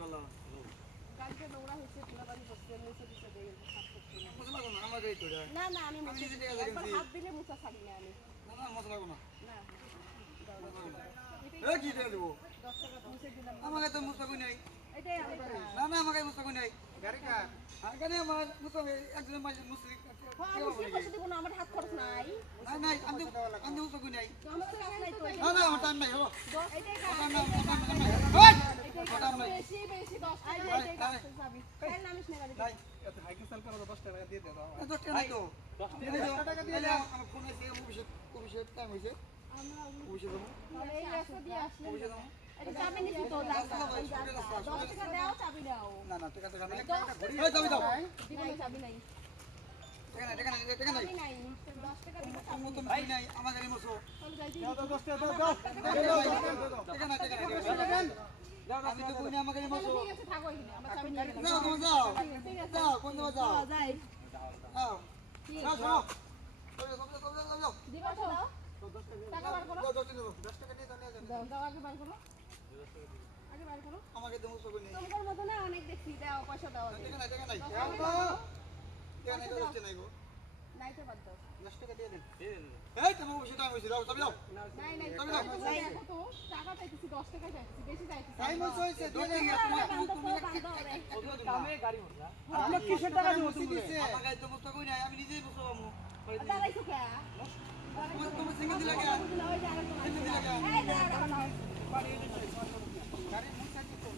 মাশাআল্লাহ কালকে নোংরা হয়েছে ধুলাবালি বসতে নিচে দিতে দেই মজা লাগো না আমার গাড়ি তোড়া না না আমি আমি মুছে নিজে দিই টাকা একবার দেখেছি হাত দিলে মুছা ছাড়ি না আমি না না মজা লাগো না না এ কি টাকা দেবো 10 টাকা মুছে দিলাম আমাকে তো মুস্তাকই নাই এটাই আমি করি না না আমাকে মুস্তাকই নাই গাড়ি কার গাড়ি আমার মুস্তাকই একজন মুসলিম হ্যাঁ আমি কি পয়সা দিব না আমার হাত খরচ নাই নাই নাই আমি মুস্তাকই নাই আমার তো কাজ নাই তো না না আমার টাইম নাই হলো এটাই কাজ টাইম নাই ওই এটাই বেশি বেশি 10 টাকা এটাই কাজ যাবি কাল নামিস না গাড়ি নাই এত হাইকে সেল করো 10 টাকা দিয়ে দাও 10 টাকা নাই তো 10 টাকা দিয়ে দাও আমার ফোন আছে অফিসে টাইম হইছে আমরা অফিসে যাবো এই রাস্তা দিয়ে আসলে অফিসে যাবো এটা চাবি নিছি তো 10 টাকা দাও চাবি দাও না না টাকা টাকা নাই এই চাবি দাও নাই চাবি নাই টাকা নাই টাকা নাই চাবি নাই 10 টাকা দিব আমি তো ভাই নাই আমার গাড়ি মসো চল যাই দিই দাও 10 টাকা দাও টাকা নাই আমি তো কই না আমার গাড়ি মসো ঠিক আছে থাকো এখানে আমার চাবি নিয়ে গেলাম যাও তুমি যাও ঠিক আছে যাও কোন যাও যাও যাই যাও ঠিক যাও আছে যাও যাও দিবা তো দাও টাকা বার করো 10 টাকা দিয়ে দাও দাও দাও আগে বার করো আগে বার করো আমাকে তো মসো কই নাই তোমার মতো না অনেক দেখছি দাও পয়সা দাও আগে টাকা নাই টাকা নাই তো নাই গো নাই তো বাদ দাও 10 টাকা দিয়ে দেন এই তুমি অফিসে টাইম হইছে দাও চাবি দাও নাই নাই চাবি দাও দেখো তো টাকা চাইতেছি 10 টাকা চাইতেছি বেশি চাইতেছি টাইম হইছে দিয়ে দেন কামে গাড়ি মরলা আপনি কিসের টাকা দিব তুমি আমার গাড়ি তো মসো কই নাই আমি নিজেই মসো আমু দাঁড়াইছো কে তুমি সিঙ্গেল দিলা কেন সিঙ্গেল দিলা কেন এই দাঁড়াও গাড়ি মুছে দিতে